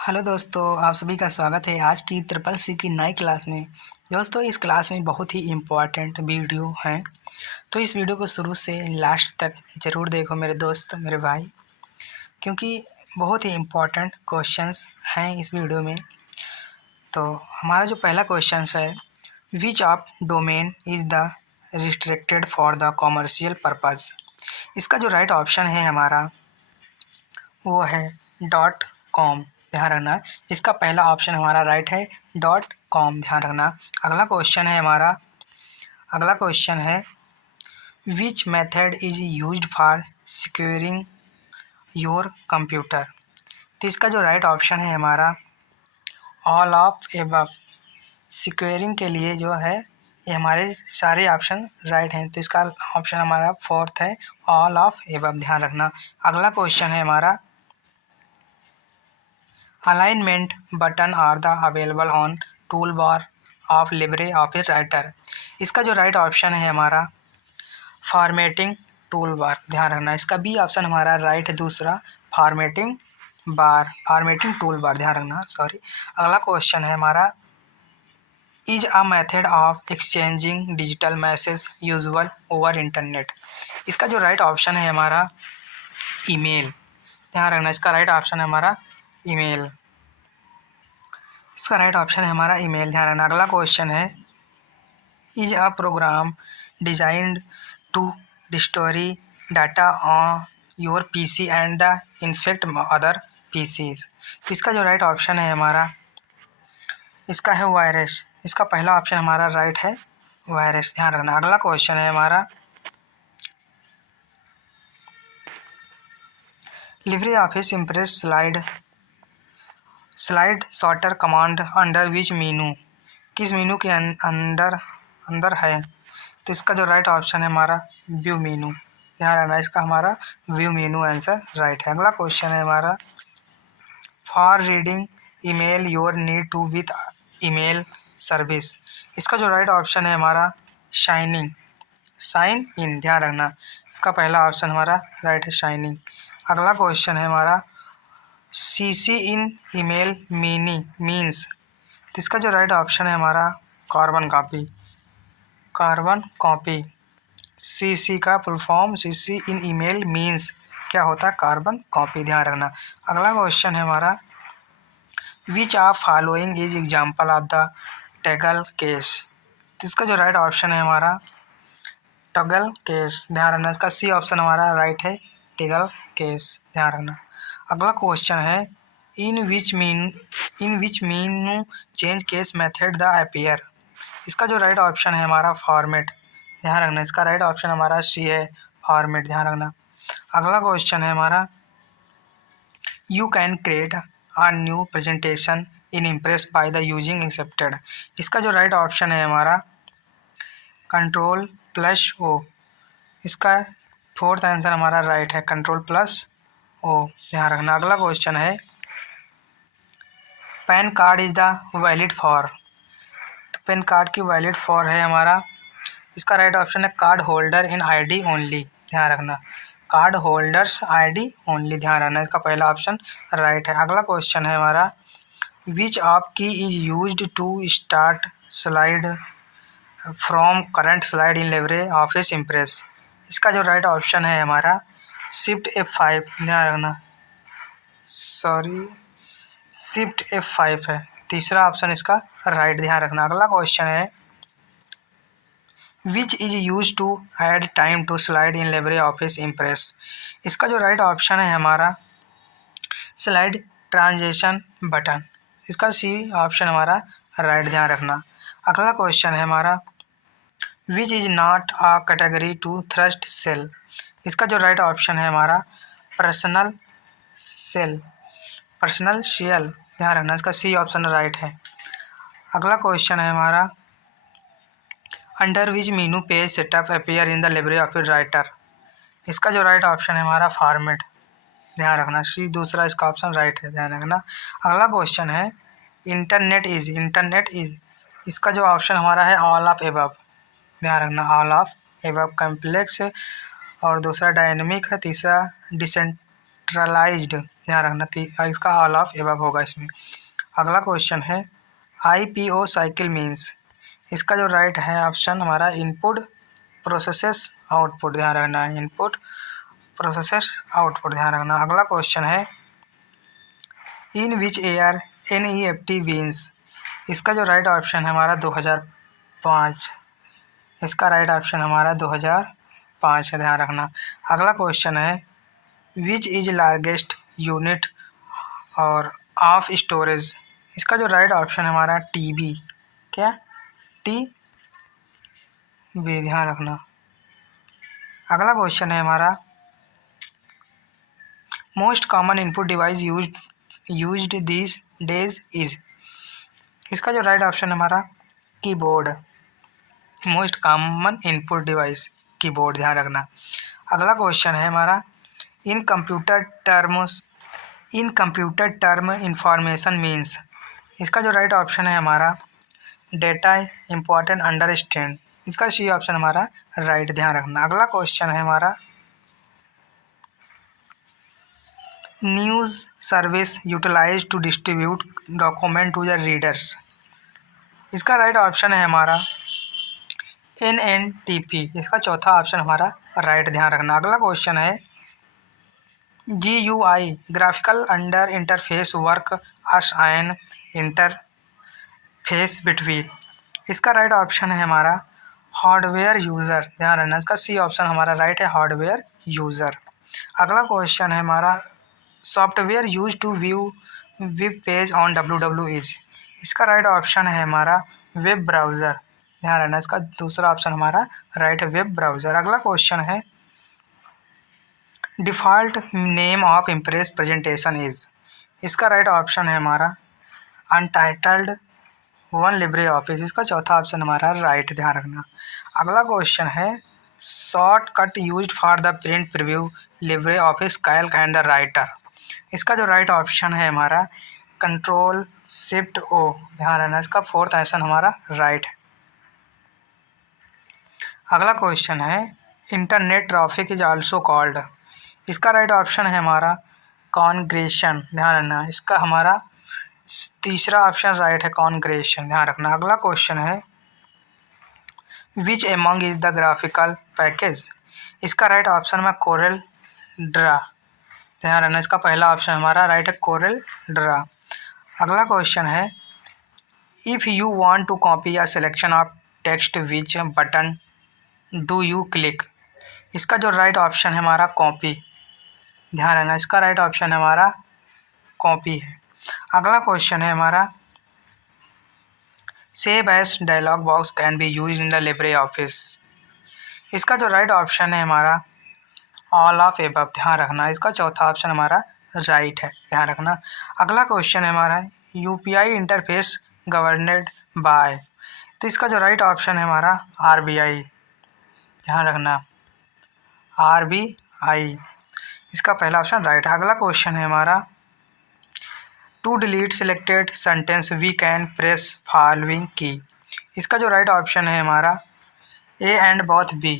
Hello दोस्तों, आप सभी का स्वागत है आज की ट्रिपल सी की नई क्लास में। दोस्तों, इस क्लास में बहुत ही इम्पोर्टेंट वीडियो हैं, तो इस वीडियो को शुरू से लास्ट तक ज़रूर देखो मेरे दोस्त, मेरे भाई, क्योंकि बहुत ही इम्पोर्टेंट क्वेश्चंस हैं इस वीडियो में। तो हमारा जो पहला क्वेश्चन है, which of domain is the restricted for the commercial purpose. इसका जो राइट ऑप्शन है हमारा वो है डॉट कॉम। ध्यान रखना, इसका पहला ऑप्शन हमारा राइट है डॉट कॉम। ध्यान रखना। अगला क्वेश्चन है which method is used for securing your computer. तो इसका जो राइट ऑप्शन है हमारा ऑल ऑफ एबव। सिक्योरिंग के लिए जो है ये हमारे सारे ऑप्शन राइट हैं, तो इसका ऑप्शन हमारा फोर्थ है ऑल ऑफ एबव। ध्यान रखना। अगला क्वेश्चन है हमारा alignment button are the available on toolbar of Libre office Writer. इसका जो राइट ऑप्शन है हमारा फॉर्मेटिंग टूल बार। ध्यान रखना, इसका बी ऑप्शन हमारा राइट है दूसरा फॉर्मेटिंग टूल बार। ध्यान रखना, सॉरी। अगला क्वेश्चन है हमारा is a method of exchanging digital message usual over internet. इसका जो राइट ऑप्शन है हमारा ईमेल। ध्यान रखना, इसका राइट ऑप्शन है हमारा ईमेल। इसका राइट ऑप्शन है हमारा ईमेल। ध्यान रखना। अगला क्वेश्चन है is a program designed to destroy data on your PC and the infect other PCs. इसका जो राइट ऑप्शन है हमारा इसका है वायरस। इसका पहला ऑप्शन हमारा राइट है वायरस। ध्यान रखना। अगला क्वेश्चन है हमारा Libre office impress slide sorter command under which Meenu. किस मीनू के अंदर है। तो इसका जो राइट ऑप्शन है हमारा व्यू मीनू। ध्यान रखना, इसका हमारा व्यू मीनू आंसर राइट है। अगला क्वेश्चन है हमारा for reading email your need to with email service. इसका जो राइट ऑप्शन है हमारा साइन इन। ध्यान रखना, इसका पहला ऑप्शन हमारा राइट है शाइनिंग। अगला क्वेश्चन है हमारा सीसी इन ईमेल मीन्स। तो इसका जो राइट ऑप्शन है हमारा कार्बन कॉपी। सीसी का full form CC in email means क्या होता है, कार्बन कॉपी। ध्यान रखना। अगला क्वेश्चन है हमारा which of following is example of the toggle case. तो इसका जो राइट ऑप्शन है हमारा टगल केस। ध्यान रखना, इसका सी ऑप्शन हमारा राइट है टगल केस। ध्यान रखना। अगला क्वेश्चन है in which menu change case method the appear. इसका जो राइट ऑप्शन है हमारा फॉर्मेट। ध्यान रखना, इसका राइट ऑप्शन हमारा सी है फॉर्मेट। ध्यान रखना। अगला क्वेश्चन है हमारा you can create a new presentation in impress by the using accepted. इसका जो राइट ऑप्शन है हमारा कंट्रोल+O। इसका फोर्थ आंसर हमारा राइट है कंट्रोल+O। ध्यान रखना। अगला क्वेश्चन है pan card is the valid for. तो पैन कार्ड की वैलिड फॉर है हमारा, इसका राइट ऑप्शन है card holder in ID only. ध्यान रखना, कार्ड होल्डर्स आईडी ओनली। ध्यान रखना, इसका पहला ऑप्शन राइट है। अगला क्वेश्चन है हमारा which of key is used to start slide from current slide in Libre office Impress. इसका जो राइट ऑप्शन है हमारा शिफ्ट F5। ध्यान रखना, सॉरी, शिफ्ट F5 है तीसरा ऑप्शन इसका राइट। ध्यान रखना। अगला क्वेश्चन है which is use to add time to slide in Libre office Impress. इसका जो राइट ऑप्शन है हमारा स्लाइड ट्रांजिशन बटन। इसका सी ऑप्शन हमारा राइट। ध्यान रखना। अगला क्वेश्चन है हमारा which is not a category to thrust sell. इसका जो राइट ऑप्शन है हमारा पर्सनल शेल। ध्यान रखना, इसका सी ऑप्शन राइट है। अगला क्वेश्चन है हमारा under which Meenu page setup appear in the Libre office Writer. इसका जो राइट ऑप्शन है हमारा फॉर्मेट। ध्यान रखना, सी दूसरा इसका ऑप्शन राइट है। ध्यान रखना। अगला क्वेश्चन है इंटरनेट इज। इसका जो ऑप्शन हमारा है ऑल ऑफ एबव। ध्यान रखना, ऑल ऑफ एबव कॉम्प्लेक्स है और दूसरा डायनेमिक है, तीसरा न्यूट्रलाइज्ड, ध्यान रखना इसका ऑल ऑफ एबव होगा इसमें। अगला क्वेश्चन है IPO साइकिल मीन्स, इसका जो राइट है ऑप्शन हमारा इनपुट प्रोसेसेस आउटपुट, ध्यान रखना इनपुट प्रोसेसेस आउटपुट, ध्यान रखना। अगला क्वेश्चन है in which year NEFT means, इसका जो राइट ऑप्शन है हमारा 2005, इसका राइट ऑप्शन हमारा 2005 है, ध्यान रखना। अगला क्वेश्चन है विच इज लार्जेस्ट यूनिट और ऑफ स्टोरेज, इसका जो राइट ऑप्शन है हमारा TB, क्या TB, ध्यान रखना। अगला क्वेश्चन है हमारा most common input device used this days is, इसका जो राइट ऑप्शन है हमारा keyboard, most common input device keyboard, ध्यान रखना। अगला क्वेश्चन है हमारा इन कंप्यूटर टर्म इंफॉर्मेशन मीन्स, इसका जो राइट ऑप्शन है हमारा डेटा इंपॉर्टेंट अंडरस्टैंड, इसका सी ऑप्शन हमारा राइट, ध्यान रखना। अगला क्वेश्चन है हमारा news service utilise to distribute document to the reader, इसका राइट ऑप्शन है हमारा NNTP, इसका चौथा ऑप्शन हमारा राइट, ध्यान रखना। अगला क्वेश्चन है GUI graphical under interface work as an interface between, इसका राइट ऑप्शन है हमारा हार्डवेयर यूज़र, ध्यान रखना। इसका सी ऑप्शन हमारा राइट है हार्डवेयर यूज़र। अगला क्वेश्चन है हमारा software use to view web page on www, इसका राइट ऑप्शन है हमारा वेब ब्राउज़र, ध्यान रखना। इसका दूसरा ऑप्शन हमारा राइट है वेब ब्राउज़र। अगला क्वेश्चन है default name of impress presentation is, इसका राइट ऑप्शन है हमारा अनटाइटल्ड वन लिब्रे ऑफिस, इसका चौथा ऑप्शन हमारा राइट, ध्यान रखना। अगला क्वेश्चन है shortcut used for the print preview Libre office Calc and the writer, इसका जो राइट ऑप्शन है हमारा कंट्रोल शिफ्ट O, ध्यान रखना। इसका फोर्थ ऑप्शन हमारा राइट है। अगला क्वेश्चन है internet traffic is also called, इसका राइट ऑप्शन है हमारा कॉन्ग्रेशन, ध्यान रखना। इसका हमारा तीसरा ऑप्शन राइट है कॉन्ग्रेशन, ध्यान रखना। अगला क्वेश्चन है which among is the graphical package, इसका राइट ऑप्शन में कोरल ड्रा, ध्यान रखना। इसका पहला ऑप्शन हमारा राइट है कोरल ड्रा। अगला क्वेश्चन है if you want to copy a selection of text which button do you click, इसका जो राइट ऑप्शन है हमारा कॉपी, ध्यान रखना। इसका राइट ऑप्शन हमारा कॉपी है। अगला क्वेश्चन है हमारा save as dialog box can be use in the LibreOffice, इसका जो राइट ऑप्शन है हमारा ऑल ऑफ एबव, ध्यान रखना। इसका चौथा ऑप्शन हमारा राइट है, ध्यान रखना। अगला क्वेश्चन है हमारा UPI इंटरफेस गवर्नेड बाय, तो इसका जो राइट ऑप्शन है हमारा RBI, ध्यान रखना RBI, इसका पहला ऑप्शन राइट है। अगला क्वेश्चन है हमारा to delete selected sentence we can press following key, इसका जो राइट ऑप्शन है हमारा A एंड बोथ B,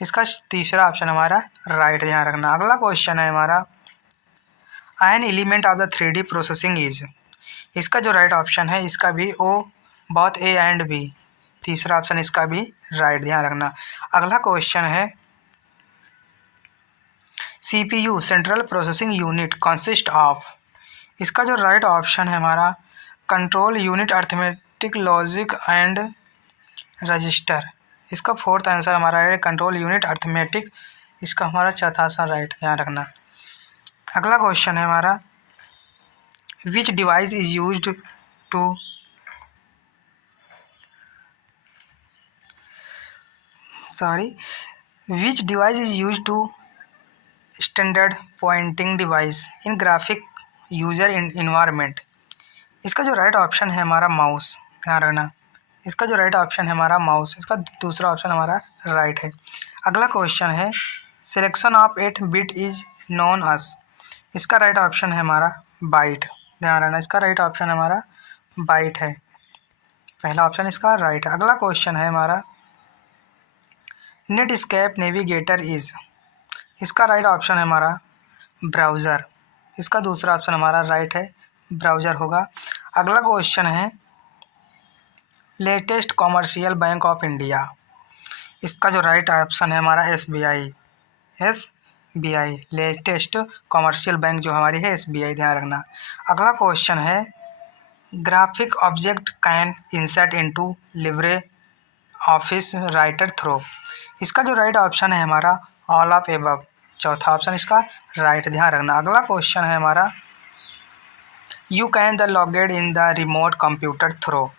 इसका तीसरा ऑप्शन हमारा राइट, ध्यान रखना। अगला क्वेश्चन है हमारा an element of the 3D processing is, इसका जो राइट ऑप्शन है इसका भी O both A and B, तीसरा ऑप्शन इसका भी राइट, ध्यान रखना। अगला क्वेश्चन है CPU central processing unit consist of, इसका जो राइट ऑप्शन है हमारा control unit arithmetic logic and register, इसका फोर्थ आंसर हमारा है कंट्रोल यूनिट अर्थमेटिक, इसका हमारा चौथा आंसर राइट, ध्यान रखना। अगला क्वेश्चन है हमारा which device is used to which device is used to standard pointing device in graphic user environment, इसका जो राइट ऑप्शन है हमारा माउस, ध्यान रखना। इसका जो राइट ऑप्शन है हमारा माउस, इसका दूसरा ऑप्शन हमारा राइट है। अगला क्वेश्चन है selection of 8 bit is known as, इसका राइट ऑप्शन है हमारा बाइट, ध्यान रखना। इसका राइट ऑप्शन हमारा बाइट है, पहला ऑप्शन इसका राइट है। अगला क्वेश्चन है हमारा नेटस्केप नेविगेटर इज, इसका राइट ऑप्शन है हमारा ब्राउज़र। इसका दूसरा ऑप्शन हमारा राइट है, ब्राउज़र होगा। अगला क्वेश्चन है latest commercial bank of India. इसका जो राइट ऑप्शन है हमारा SBI। SBI latest commercial bank जो हमारी है SBI, ध्यान रखना। अगला क्वेश्चन है graphic object can insert into Libre office writer through. इसका जो राइट ऑप्शन है हमारा ऑल ऑफ एबव। चौथा ऑप्शन इसका राइट, ध्यान रखना। अगला क्वेश्चन है हमारा you can the logged in the remote computer through.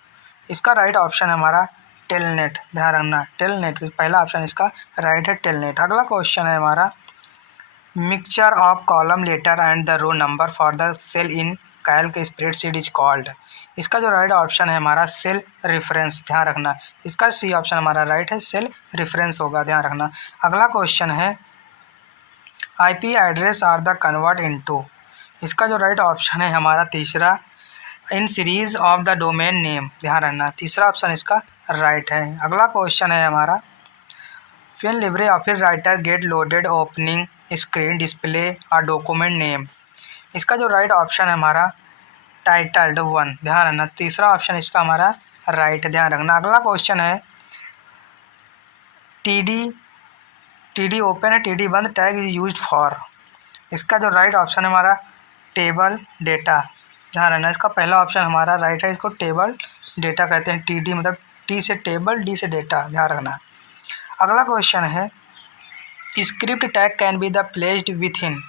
इसका राइट ऑप्शन है हमारा टेलनेट, ध्यान रखना। टेलनेट पहला ऑप्शन इसका राइट है, टेलनेट। अगला क्वेश्चन है हमारा mixture of column letter and the row number for the cell in Calc spreadsheet is called. इसका जो राइट ऑप्शन है हमारा सेल रेफरेंस, ध्यान रखना। इसका सी ऑप्शन हमारा राइट है, सेल रेफरेंस होगा, ध्यान रखना। अगला क्वेश्चन है IP address are the convert into. इसका जो राइट ऑप्शन है हमारा तीसरा in series of the domain name, ध्यान रखना। तीसरा ऑप्शन इसका राइट है। अगला क्वेश्चन है हमारा when Libre office Writer get loaded opening screen display a document name. इसका जो राइट ऑप्शन है हमारा टाइटल्ड 1, ध्यान रखना। तीसरा ऑप्शन इसका हमारा राइट, ध्यान रखना। अगला क्वेश्चन है TD ओपन है TD बंद टैग इज यूज्ड फॉर। इसका जो राइट ऑप्शन है हमारा टेबल डेटा, ध्यान रखना। इसका पहला ऑप्शन हमारा राइट है, इसको टेबल डेटा कहते हैं। TD मतलब T से टेबल, D से डेटा, ध्यान रखना। अगला क्वेश्चन है script tag can be the placed within.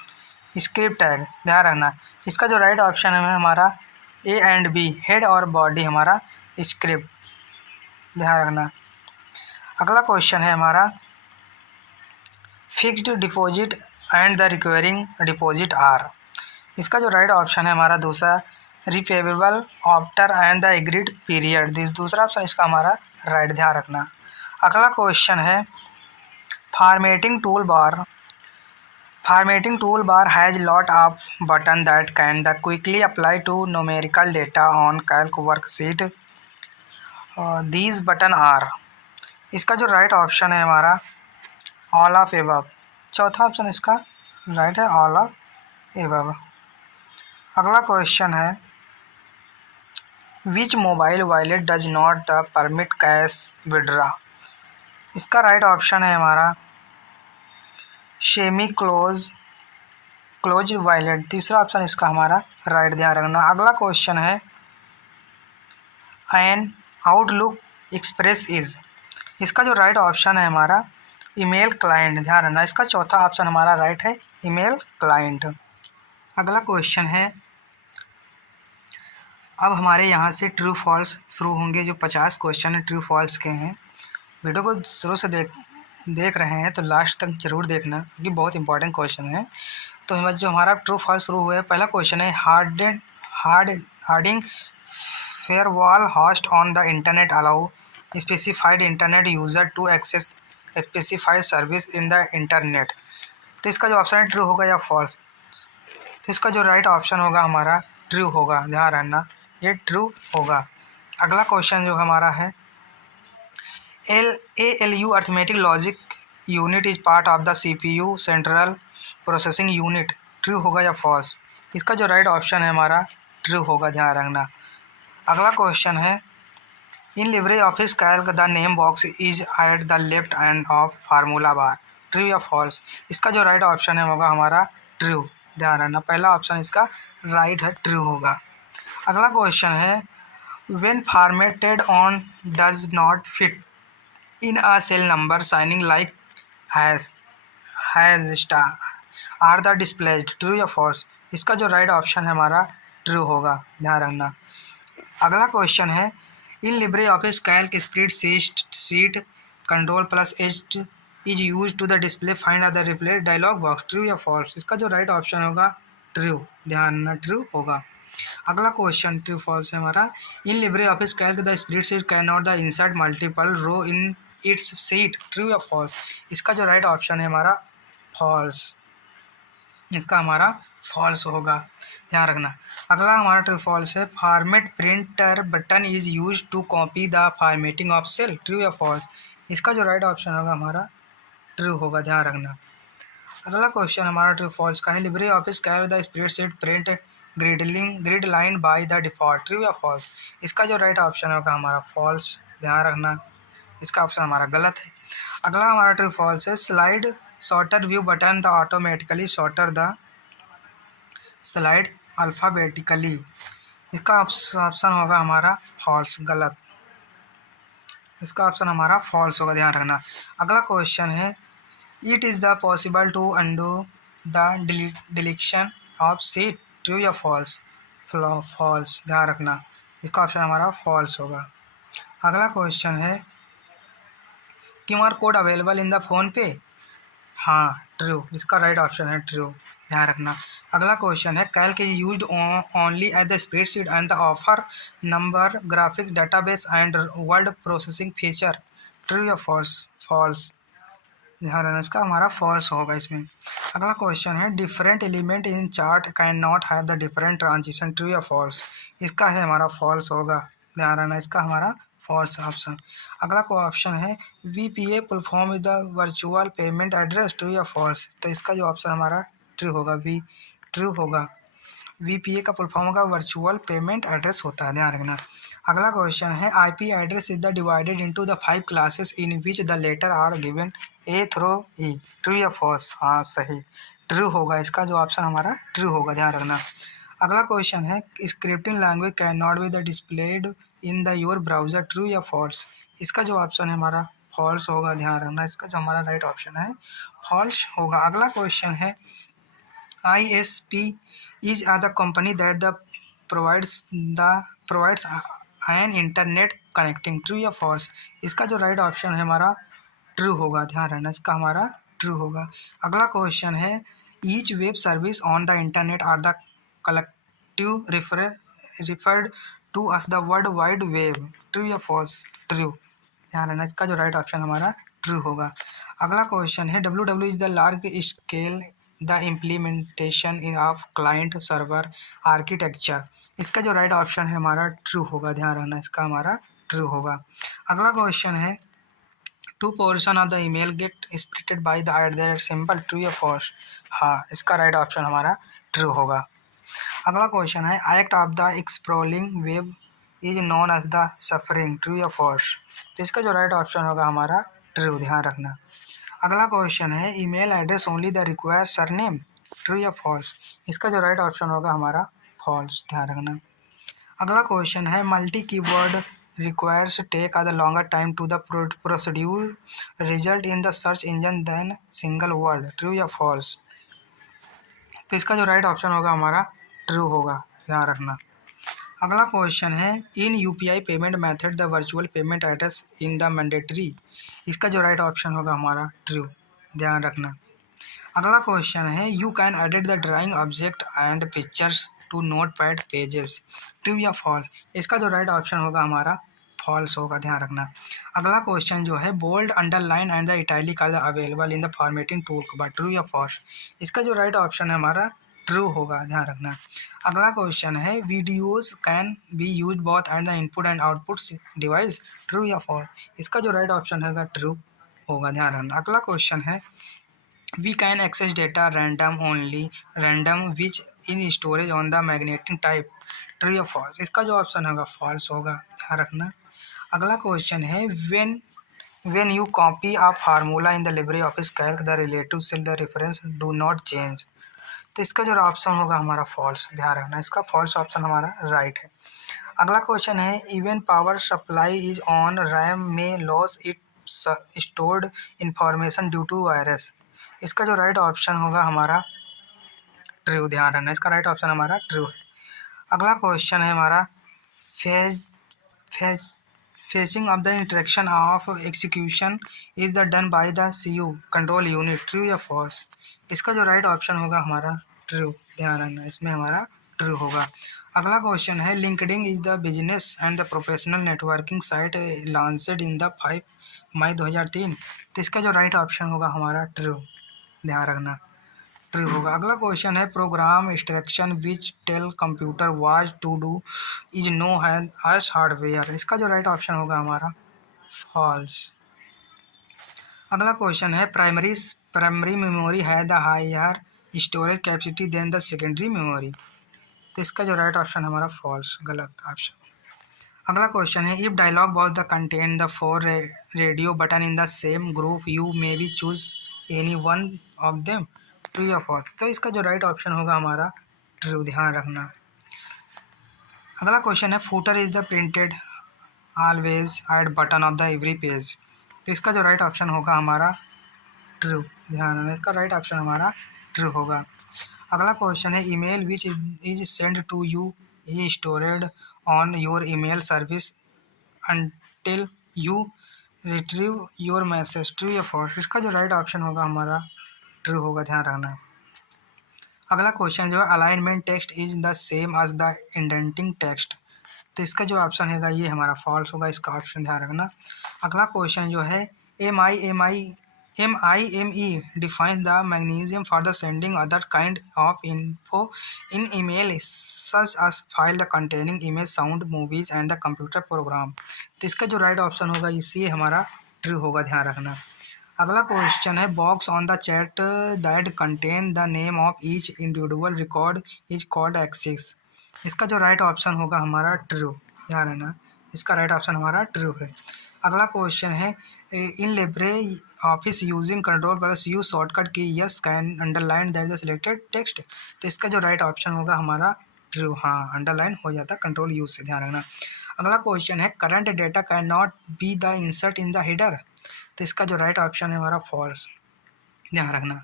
Script tag, ध्यान रखना। इसका जो राइट ऑप्शन है हमारा A एंड B, हेड और बॉडी हमारा स्क्रिप्ट, ध्यान रखना। अगला क्वेश्चन है हमारा fixed deposit and the recurring deposit are. इसका जो राइट ऑप्शन है हमारा दूसरा repayable after and the agreed period. दूसरा ऑप्शन इसका हमारा राइट, ध्यान रखना। अगला क्वेश्चन है formatting tool bar has lot of button that can the quickly apply to numerical data on Calc worksheet. These button are. इसका जो राइट ऑप्शन है हमारा ऑल ऑफ एबव। चौथा ऑप्शन इसका राइट है, ऑल ऑफ एबव। अगला question है which mobile wallet does not the permit cash withdraw. इसका राइट ऑप्शन है हमारा सेमी क्लोज वॉलेट। तीसरा ऑप्शन इसका हमारा राइट, ध्यान रखना। अगला क्वेश्चन है एन आउटलुक एक्सप्रेस इज। इसका जो राइट ऑप्शन है हमारा ईमेल क्लाइंट, ध्यान रखना। इसका चौथा ऑप्शन हमारा राइट है, ईमेल क्लाइंट। अगला क्वेश्चन है अब हमारे यहाँ से ट्रू फॉल्स शुरू होंगे। जो 50 क्वेश्चन है ट्रू फॉल्स के हैं। वीडियो को शुरू से देख रहे हैं तो लास्ट तक जरूर देखना, क्योंकि बहुत इंपॉर्टेंट क्वेश्चन है। तो जो हमारा ट्रू फॉल्स शुरू हुआ है, पहला क्वेश्चन है hardening firewall host on the internet allow specified internet user to access specified service in the internet. तो इसका जो ऑप्शन है ट्रू होगा या फॉल्स। तो इसका जो राइट ऑप्शन होगा हमारा ट्रू होगा, ध्यान रखना, ये ट्रू होगा। अगला क्वेश्चन जो हमारा है ALU arithmetic logic unit is part of the CPU central processing unit. True होगा या फॉल्स। इसका जो राइट ऑप्शन है हमारा ट्रू होगा, ध्यान रखना। अगला क्वेश्चन है in Libre office Calc the name box is at the left end of formula bar. True या फॉल्स। इसका जो राइट ऑप्शन है होगा हमारा ट्रू, ध्यान रखना। पहला ऑप्शन इसका राइट है, ट्रू होगा। अगला क्वेश्चन है when formatted on does not fit in a cell number signing like has star are the displayed. True या फॉल्स। इसका जो राइट ऑप्शन है हमारा ट्रू होगा, ध्यान रखना। अगला क्वेश्चन है in Libre office Calc spreadsheet control plus H is use to the display find other replace dialog box. True या फॉल्स। इसका जो राइट ऑप्शन होगा ट्रू, ध्यान रखना, ट्रू होगा। अगला क्वेश्चन ट्रू फॉल्स है हमारा in Libre office Calc the spreadsheet can not the insert multiple row in its sheet. True या फॉल्स। इसका जो राइट ऑप्शन है हमारा फॉल्स। इसका हमारा फॉल्स होगा, ध्यान रखना। अगला हमारा ट्रू फॉल्स है format printer button is use to copy the formatting of cell. True या फॉल्स। इसका जो राइट ऑप्शन होगा हमारा ट्रू होगा, ध्यान रखना। अगला क्वेश्चन हमारा ट्रू फॉल्स का है। Libre office carry the spreadsheet print grid line by the default, true या फॉल्स? इसका जो राइट ऑप्शन होगा हमारा फॉल्स, ध्यान रखना, इसका ऑप्शन हमारा गलत है। अगला हमारा ट्रू फॉल्स है। Slide shorter view button the automatically shorter the slide alphabetically, इसका ऑप्शन होगा हमारा फॉल्स, गलत, इसका ऑप्शन हमारा फॉल्स होगा, ध्यान रखना। अगला क्वेश्चन है। It is the possible to undo the deletion of sheet, true या फॉल्स? फॉल्स, ध्यान रखना, इसका ऑप्शन हमारा फॉल्स होगा। अगला क्वेश्चन है। QR code available in the phone पे, हाँ ट्रू, इसका राइट ऑप्शन है ट्रू, ध्यान रखना। अगला क्वेश्चन है। Calc is used only at the spreadsheet and the offer number graphic database and word processing feature, true या फॉल्स? फॉल्स, ध्यान रखना, इसका हमारा फॉल्स होगा इसमें। अगला क्वेश्चन है। Different element in chart can not have the different transition, true या फॉल्स? इसका है हमारा फॉल्स होगा, ध्यान रखना, इसका हमारा फॉल्स ऑप्शन। अगला ऑप्शन है। VPA full form is the virtual payment address, true या फॉल्स? तो इसका जो ऑप्शन हमारा ट्रू होगा, वी ट्रू होगा। VPA का फुल फॉर्म होगा वर्चुअल पेमेंट एड्रेस होता है, ध्यान रखना। अगला क्वेश्चन है। IP address is the divided into the 5 classes in which the letter are given A through E, true या फॉल्स? हाँ सही, ट्रू होगा, इसका जो ऑप्शन हमारा ट्रू होगा, ध्यान रखना। अगला क्वेश्चन है। Scripting language can not be the displayed in the your browser, true या फॉल्स? इसका जो ऑप्शन है हमारा फॉल्स होगा, ध्यान रखना, इसका जो हमारा राइट ऑप्शन है फॉल्स होगा। अगला क्वेश्चन है। ISP is the company that provides an internet connecting, true या false? इसका जो राइट ऑप्शन है हमारा ट्रू होगा, ध्यान रखना, इसका हमारा ट्रू होगा। अगला क्वेश्चन है। Each web service on the internet are the collective referred to us the world wide web, true या फॉल्स? ट्रू, ध्यान रखना, इसका जो राइट ऑप्शन हमारा ट्रू होगा। अगला क्वेश्चन है। WW is the large scale the implementation in of client server architecture, इसका जो राइट ऑप्शन है हमारा ट्रू होगा, ध्यान रखना, इसका हमारा ट्रू होगा। अगला क्वेश्चन है। Two portion of the email get splitted by the @ symbol, true या फॉल्स? हाँ, इसका राइट ऑप्शन हमारा ट्रू होगा। अगला क्वेश्चन है। Act of the exploring web is known as the surfing, true या फॉल्स? तो इसका जो राइट ऑप्शन होगा हमारा ट्रू, ध्यान रखना। अगला क्वेश्चन है। Email address only the require surname, true या फॉल्स? इसका जो राइट ऑप्शन होगा हमारा फॉल्स, ध्यान रखना। अगला क्वेश्चन है। Multi keyword requires take the longer time to the procedure result in the search engine than single word, true या फॉल्स? तो इसका जो राइट ऑप्शन होगा हमारा ट्रू होगा, ध्यान रखना। अगला क्वेश्चन है। इन UPI payment method the virtual payment address in the mandatory, इसका जो राइट ऑप्शन होगा हमारा ट्रू, ध्यान रखना। अगला क्वेश्चन है। You can edit the drawing object and pictures to Notepad pages, true या फॉल्स? इसका जो राइट ऑप्शन होगा हमारा फॉल्स होगा, ध्यान रखना। अगला क्वेश्चन जो है। Bold underline and the italic are the available in the formatting tool bar, true या फॉल्स? इसका जो राइट ऑप्शन है हमारा ट्रू होगा, ध्यान रखना। अगला क्वेश्चन है। Videos can be use both at the input and output device, true या फॉल्स? इसका जो राइट ऑप्शन होगा ट्रू होगा, ध्यान रखना। अगला क्वेश्चन है। We can access data random which in storage on the magnetic tape, true या फॉल्स? इसका जो ऑप्शन होगा फॉल्स होगा, ध्यान रखना। अगला क्वेश्चन है। when you copy a formula in the LibreOffice Calc the relative cell the reference do not change, तो इसका जो ऑप्शन होगा हमारा फॉल्स, ध्यान रखना, इसका फॉल्स ऑप्शन हमारा राइट है। अगला क्वेश्चन है। Even power supply is on RAM may loss it stored information due to virus, इसका जो राइट ऑप्शन होगा हमारा ट्रू, ध्यान रखना, इसका राइट ऑप्शन हमारा ट्रू है। अगला क्वेश्चन है हमारा। Phase phase facing of the interaction of execution is the done by the CU control unit, true या फॉल्स? इसका जो राइट ऑप्शन होगा हमारा ट्रू, ध्यान रखना, इसमें हमारा ट्रू होगा। अगला क्वेश्चन है। LinkedIn is the business and the professional networking site launched in the 5 मई 2003, तो इसका जो राइट ऑप्शन होगा हमारा ट्रू, ध्यान रखना, ट्रू होगा। अगला क्वेश्चन है। Program instruction which tell computer was to do is known has as hardware, इसका जो राइट ऑप्शन होगा हमारा फॉल्स। अगला क्वेश्चन है प्राइमरी मेमोरी है the higher storage capacity than the secondary memory. तो इसका जो राइट ऑप्शन है हमारा फॉल्स, गलत ऑप्शन। अगला क्वेश्चन है if dialog box the content the 4 radio button in the same group you may be choose any one of them, true या false. तो इसका जो राइट ऑप्शन होगा हमारा ट्रू, ध्यान रखना। अगला क्वेश्चन है footer is the printed always at button of the every page. तो इसका जो राइट ऑप्शन होगा हमारा ट्रू, ध्यान रखना, इसका राइट ऑप्शन हमारा ट्रू होगा। अगला क्वेश्चन है email which is send to you is stored on your email service until you retrieve your message, true या फॉल्स। इसका जो राइट ऑप्शन होगा हमारा ट्रू होगा, ध्यान रखना। अगला क्वेश्चन जो है alignment text is the same as the indenting text. तो इसका जो ऑप्शन है ये हमारा फॉल्स होगा, इसका ऑप्शन ध्यान रखना। अगला क्वेश्चन जो है MIME defines the mechanism for the sending other kind of info in email such as file containing image, sound, movies and the computer program। तो इसका जो राइट ऑप्शन होगा इसी हमारा ट्रू होगा, ध्यान रखना। अगला क्वेश्चन है box on the chat that contain the name of each individual record is called axis. इसका जो राइट ऑप्शन होगा हमारा ट्रू, ध्यान रखना, इसका राइट ऑप्शन हमारा ट्रू है। अगला क्वेश्चन है in Libre Office using control plus U shortcut key yes can underline that the selected text. तो इसका जो राइट ऑप्शन होगा हमारा ट्रू, हाँ अंडरलाइन हो जाता है कंट्रोल यू से, ध्यान रखना। अगला क्वेश्चन है current data can not be the insert in the header. तो इसका जो राइट ऑप्शन है हमारा फॉल्स, ध्यान रखना।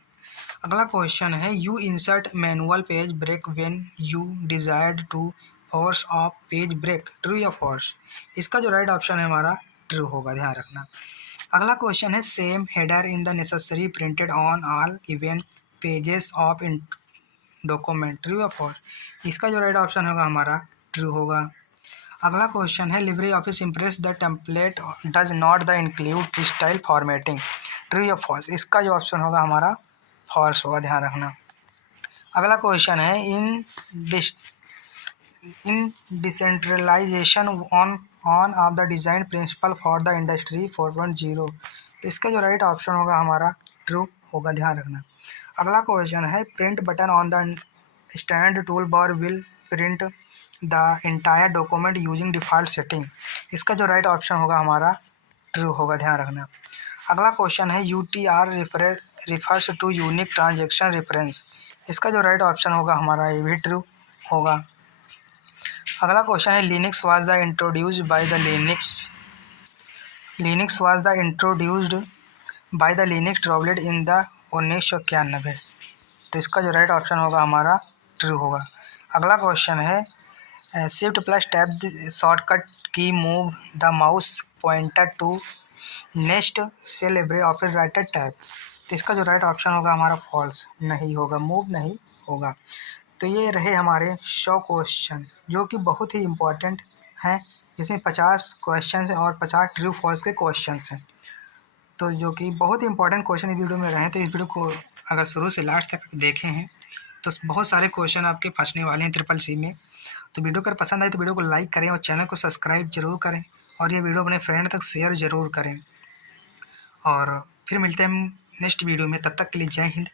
अगला क्वेश्चन है you insert manual page break when you desired to force of page break, true या फॉल्स। इसका जो राइट ऑप्शन है हमारा ट्रू होगा, ध्यान रखना। अगला क्वेश्चन है same header in the necessary printed on all even pages of in document, true या फॉल्स। इसका जो राइट ऑप्शन होगा हमारा ट्रू होगा। अगला क्वेश्चन है Libre office impress the template does not the include style formatting, true या false. इसका जो ऑप्शन होगा हमारा फॉल्स होगा, ध्यान रखना। अगला क्वेश्चन है in decentralisation on of the design principle for the industry 4.0। तो इसका जो राइट ऑप्शन होगा हमारा ट्रू होगा, ध्यान रखना। अगला क्वेश्चन है print button on the stand tool bar will print the entire document using default setting. इसका जो राइट ऑप्शन होगा हमारा ट्रू होगा, ध्यान रखना। अगला क्वेश्चन है UTR refers to unique transaction reference. इसका जो राइट ऑप्शन होगा हमारा ये भी ट्रू होगा। अगला क्वेश्चन है Linux was the introduced by the Linux ट्रॉबलेट इन द 1991। तो इसका जो राइट ऑप्शन होगा हमारा ट्रू होगा। अगला क्वेश्चन है shift plus tab shortcut key move the mouse pointer to next cell Libre office Writer tab. तो इसका जो राइट ऑप्शन होगा हमारा फॉल्स, नहीं होगा, मूव नहीं होगा। तो ये रहे हमारे 100 क्वेश्चन जो कि बहुत ही इम्पोर्टेंट हैं। इसमें 50 क्वेश्चन हैं और 50 ट्रू फॉल्स के क्वेश्चन हैं, तो जो कि बहुत ही इंपॉर्टेंट क्वेश्चन इस वीडियो में रहे हैं। तो इस वीडियो को अगर शुरू से लास्ट तक देखे हैं तो बहुत सारे क्वेश्चन आपके फंसने वाले हैं CCC में। तो वीडियो अगर पसंद आए तो वीडियो को लाइक करें और चैनल को सब्सक्राइब जरूर करें और ये वीडियो अपने फ्रेंड तक शेयर ज़रूर करें। और फिर मिलते हैं नेक्स्ट वीडियो में, तब तक के लिए जय हिंद,